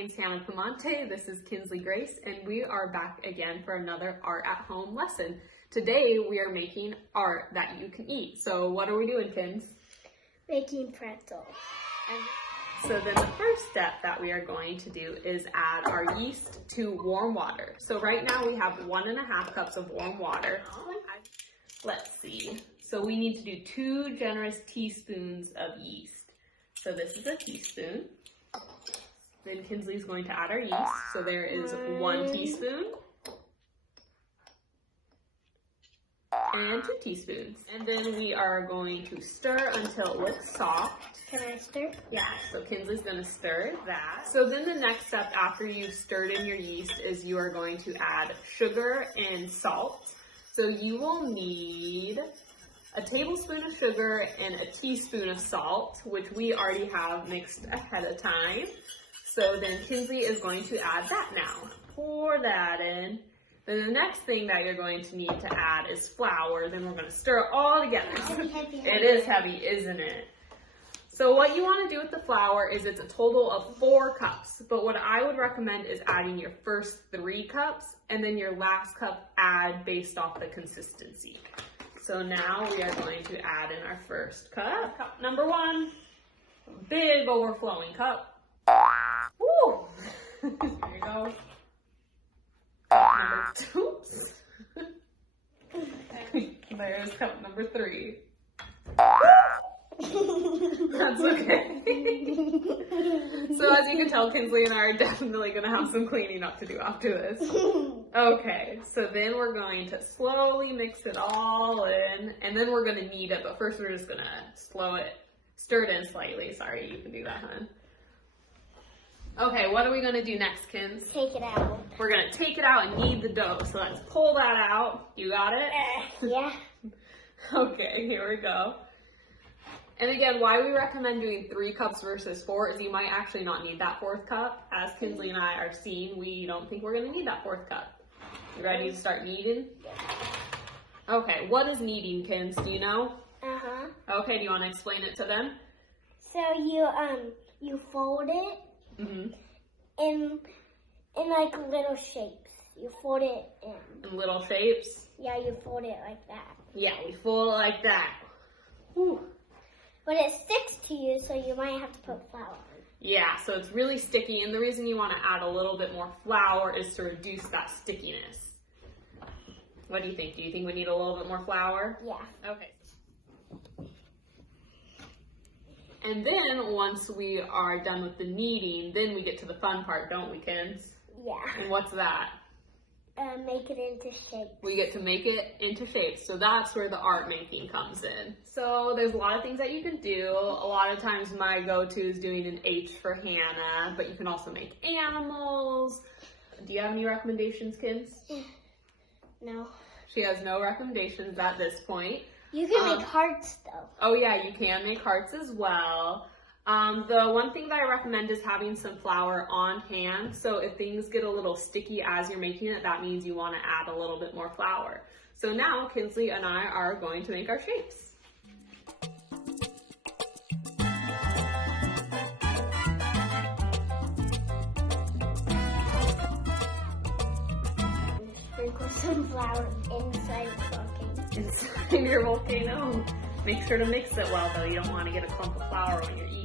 name's Hannah Pomante, this is Kinsley Grace, and we are back again for another art at home lesson. Today we are making art that you can eat. So what are we doing, Kins? Making pretzels. So then the first step that we are going to do is add our yeast to warm water. So right now we have 1.5 cups of warm water. Let's see. So we need to do 2 generous teaspoons of yeast. So this is a teaspoon. Then Kinsley's going to add our yeast. So there is 1 teaspoon. And 2 teaspoons. And then we are going to stir until it looks soft. Can I stir? Yeah, so Kinsley's gonna stir that. So then the next step after you've stirred in your yeast is you are going to add sugar and salt. So you will need a tablespoon of sugar and a teaspoon of salt, which we already have mixed ahead of time. So then Kinsley is going to add that now. Pour that in. Then the next thing that you're going to need to add is flour. Then we're going to stir it all together. Heavy. It is heavy, isn't it? So what you want to do with the flour is it's a total of 4 cups. But what I would recommend is adding your first 3 cups and then your last cup add based off the consistency. So now we are going to add in our first cup. Cup number 1, big overflowing cup. Woo! There you go. Cup number 2. There's cup number 3. That's okay. So as you can tell, Kinsley and I are definitely going to have some cleaning up to do after this. Okay, so then we're going to slowly mix it all in, and then we're going to knead it, but first we're just going to stir it in slightly. Sorry, you can do that, hon. Okay, what are we going to do next, Kins? Take it out. We're going to take it out and knead the dough. So let's pull that out. You got it? Yeah. Okay, here we go. And again, why we recommend doing 3 cups versus 4 is you might actually not need that 4th cup. As Kinsley and I are seeing, we don't think we're going to need that 4th cup. You ready to start kneading? Yeah. Okay, what is kneading, Kins? Do you know? Uh-huh. Okay, do you want to explain it to them? So you fold it in like little shapes. You fold it in. In little shapes? Yeah, you fold it like that. Yeah, we fold it like that. Whew. But it sticks to you, so you might have to put flour on. Yeah, so it's really sticky, and the reason you want to add a little bit more flour is to reduce that stickiness. What do you think? Do you think we need a little bit more flour? Yeah. Okay. And then once we are done with the kneading, then we get to the fun part, don't we, Kins? Yeah. And what's that? Make it into shape. We get to make it into shape. So that's where the art making comes in. So there's a lot of things that you can do. A lot of times my go-to is doing an H for Hannah, but you can also make animals. Do you have any recommendations, Kins? No. She has no recommendations at this point. You can make hearts though. Oh yeah, you can make hearts as well. The one thing that I recommend is having some flour on hand. So if things get a little sticky as you're making it, that means you want to add a little bit more flour. So now Kinsley and I are going to make our shapes. Sprinkle some flour inside the volcano. Inside your volcano. Make sure to mix it well though. You don't want to get a clump of flour when you're eating.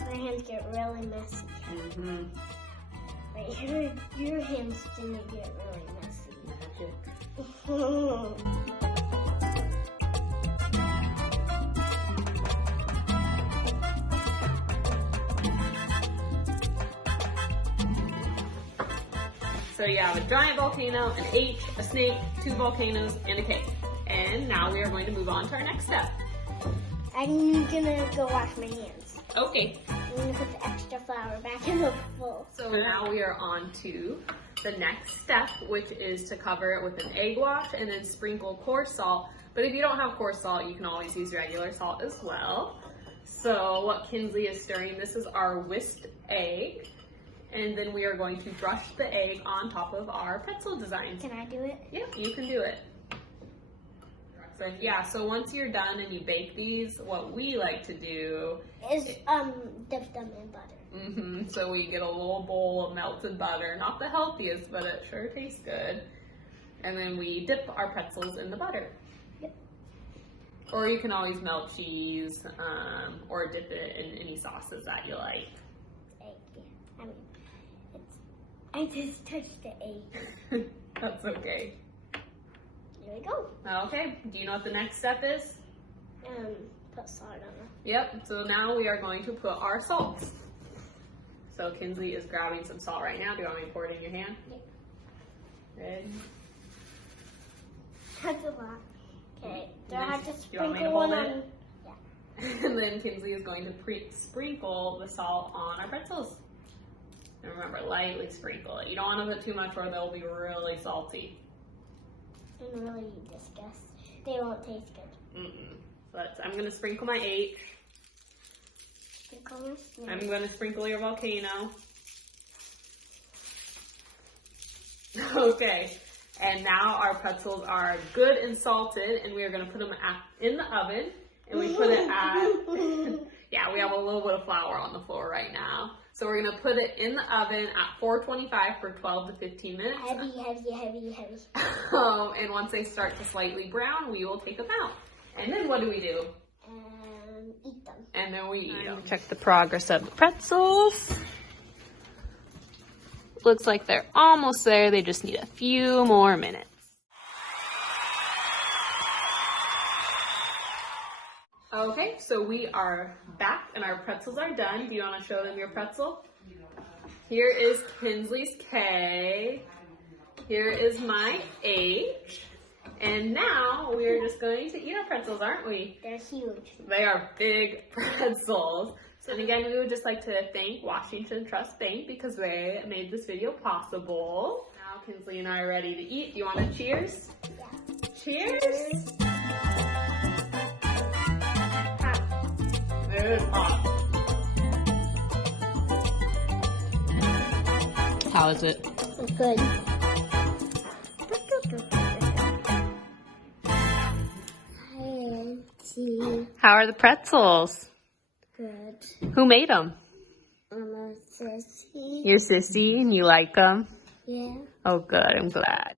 My hands get really messy. Wait, your hands didn't get really messy. Magic. So you have a giant volcano, an H, a snake, 2 volcanoes, and a cake. And now we are going to move on to our next step. I'm gonna go wash my hands. Okay. I'm gonna put the extra flour back in the bowl. So now we are on to the next step, which is to cover it with an egg wash and then sprinkle coarse salt. But if you don't have coarse salt, you can always use regular salt as well. So what Kinsley is stirring, this is our whisked egg. And then we are going to brush the egg on top of our pretzel design. Can I do it? Yeah, you can do it. Perfect. Yeah, so once you're done and you bake these, what we like to do is dip them in butter. So we get a little bowl of melted butter. Not the healthiest, but it sure tastes good. And then we dip our pretzels in the butter. Yep. Or you can always melt cheese or dip it in any sauces that you like. Egg, yeah. I just touched the egg. That's okay. Here we go. Okay, do you know what the next step is? Put salt on it. Yep, so now we are going to put our salt. So Kinsley is grabbing some salt right now. Do you want me to pour it in your hand? Yep. Good. That's a lot. Okay, do I have to You want me to sprinkle hold one it? on? Yeah. And then Kinsley is going to sprinkle the salt on our pretzels. And remember, lightly sprinkle it. You don't want to put too much or they'll be really salty. And really disgusting. They won't taste good. But I'm going to sprinkle my H. Sprinkle your I'm going to sprinkle your volcano. Okay. And now our pretzels are good and salted, and we are going to put them in the oven. And we put it at, yeah, we have a little bit of flour on the floor right now. So we're going to put it in the oven at 425 for 12 to 15 minutes. Heavy. And once they start to slightly brown, we will take them out. And then what do we do? Eat them. And then we eat them. Check the progress of the pretzels. Looks like they're almost there. They just need a few more minutes. Okay, so we are back and our pretzels are done. Do you want to show them your pretzel? Here is Kinsley's K. Here is my H. And now we are just going to eat our pretzels, aren't we? They're huge. They are big pretzels. So, and again, we would just like to thank Washington Trust Bank because they made this video possible. Now Kinsley and I are ready to eat. Do you want to cheers? Yeah. Cheers! Good pop. How is it? It's good. How are the pretzels? Good. Who made them? I'm a sissy. Your sissy, and you like them? Yeah. Oh, good. I'm glad.